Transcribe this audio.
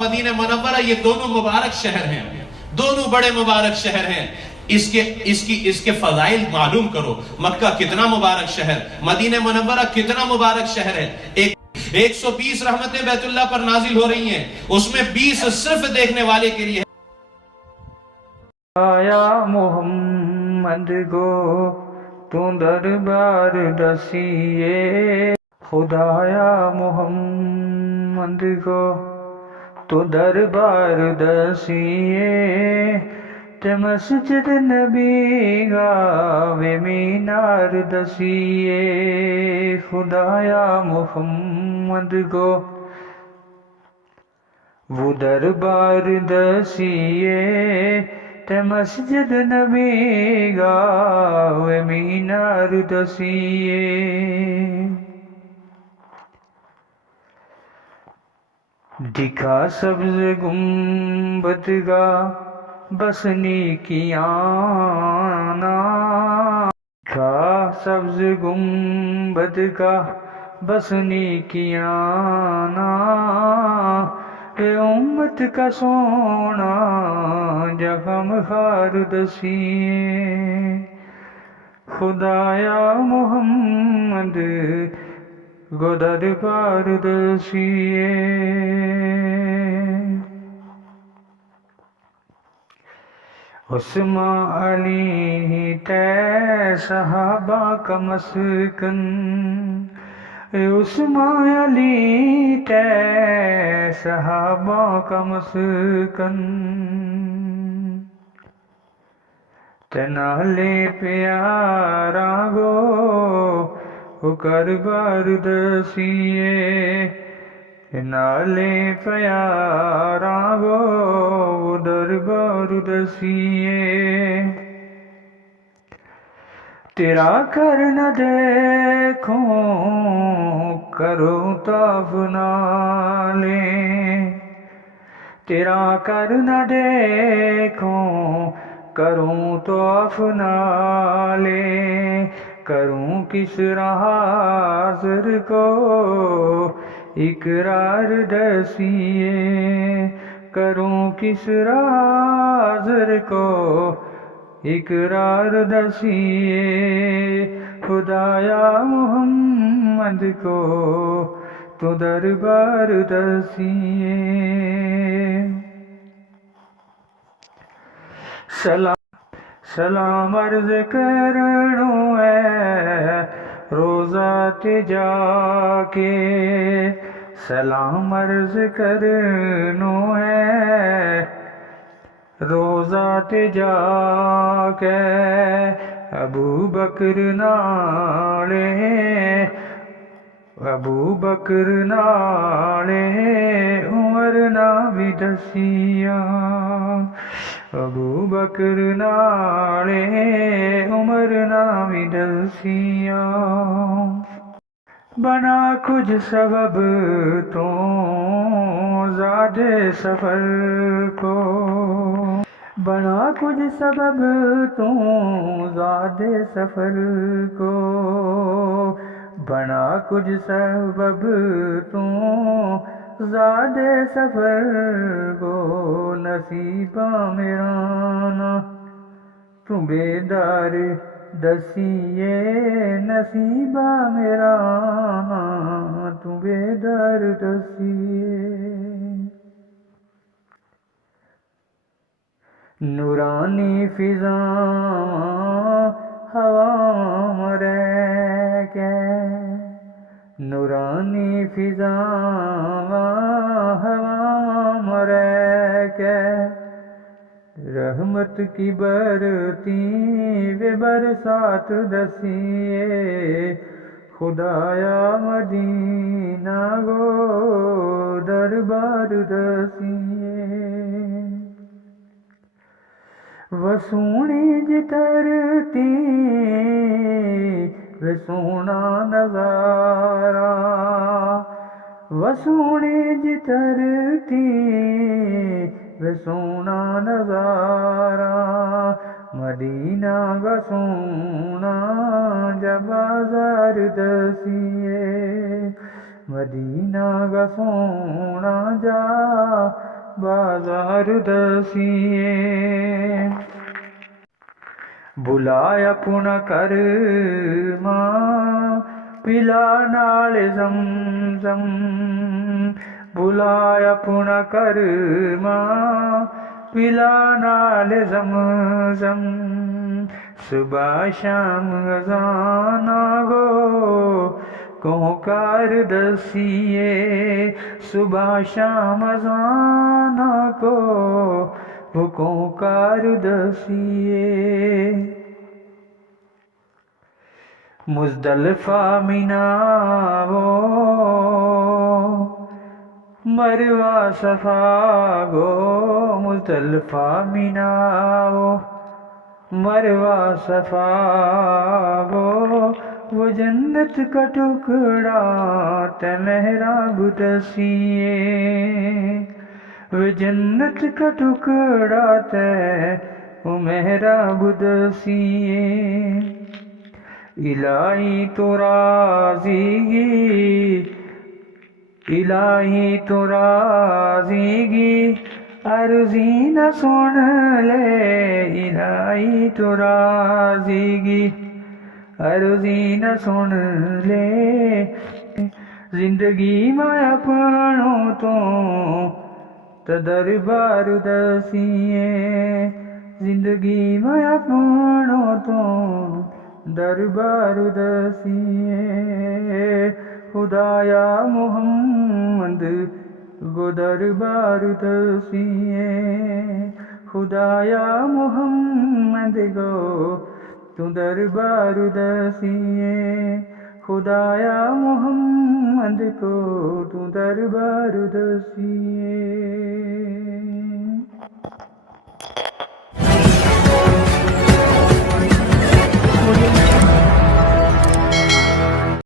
Medina Munawwara, ये दोनों मुबारक शहर हैं, दोनों बड़े मुबारक शहर हैं। इसके फजाइल मालूम करो। मक्का कितना मुबारक शहर, मदीना मुनव्वरा कितना मुबारक शहर है। 120 रहमतें बैतुल्लाह पर नाजिल हो रही हैं, उसमें 20 सिर्फ देखने वाले के लिए। आया मोहम्मद गो तू दरबार दसिए, खुदाया मोहम्मद गो तू दरबार दसिए, ते मस्जिद नबी गावे मीनार दसिए, खुदाया मोहम्मद गो वो दरबार दसिए, ते मस्जिद नबी गावे मीनार दसिए। दिखा सब्ज गुम्बद गा बसनी की आना, दिखा सब्ज गुम्बद का बसनी की आना, उम्मत का सोना जखम खार दसिए, खुदाया मोहम्मद गो दरबार दसिए। उस्मा अली तै सहाबा का मस्कन, उस्मा अली तै सहाबा का मस्कन, ते नाले प्यारा गो करबार दसिए, नाले प्यारा गो दरबार दसिए। तेरा कर न देखो करो तब नाले, तेरा कर न देखो करूँ तो अफनाले, करूँ किस हाज़िर को इकरार दसिए, करूँ किस हाज़िर को इकरार दसिए, खुदाया मोहम्मद को तो दरबार दसिए। सलाम अर्ज़ करणो है रोज़ा ते जाके, सलाम अर्ज़ करनो है रोज़ा ते जाके, अबू बकर नाले, अबू बकर नाले उमर ना भी दसिया, अबू बकर नाले उमर ना भी दसिया। बना कुछ सबब तो ज़ादे सफ़र को, बना कुछ सबब तो ज़ादे सफ़र को, बना कुछ सबब तो ज़ादे सफ़र को, नसीबा मेरा ना तू बेदार दसिए, नसीबा मेरा ना तू बेदार दसिए। नूरानी फिजा हवा रह के, नूरानी फिजा हवा रह के, रहमत की बरती वे बरसात दसिए, खुदाया मदीना गो दरबार दसिए। वसूनी जितरती वे सोना नजारा, वसूनी जितरती वे सोना नजारा, मदीना का सोना जब बाजार दसिए, मदीना का सोना जा बाजार दसिए बुलाया पुन कर मां पिला नाल ज़म बुलाया पुन कर मां पिला नाल ज़म सुबह शाम अज़ाना गो कोकार दसिए सुबह शाम अज़ाना को कोकार दसिए मुज़दलिफ़ा मिना वो मरवा सफ़ा गो मुज़दलिफ़ा मिना वो मरवा सफ़ा गो वो जन्नत का टुकड़ा ते मेहराब दसिए वो जन्नत का टुकड़ा ते वो मेहराब दसिए इलाही तो राज़ीगी इलाही तो राज़ीगी अर्ज़ी न सुन ले इलाही तो राज़ीगी अर्ज़ी न सुन ले जिंदगी में अपनों तो दरबार दसिए जिंदगी में अपनों तो दरबार दसिए खुदाया मोहम्मद गो दरबार दसिए खुदाया मोहम्मद गो तू दरबार दसिए खुदाया मोहम्मद को तू दरबार दसिए।